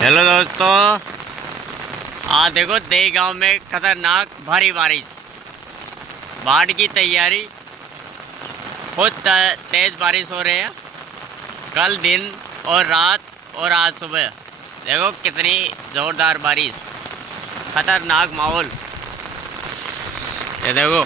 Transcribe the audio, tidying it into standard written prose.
Hello दोस्तों, आज देखो देई गांव में खतरनाक भारी बारिश, बाढ़ की तैयारी। बहुत तेज़ बारिश हो रही है। कल दिन और रात और आज सुबह देखो कितनी ज़ोरदार बारिश, खतरनाक माहौल। ये देखो।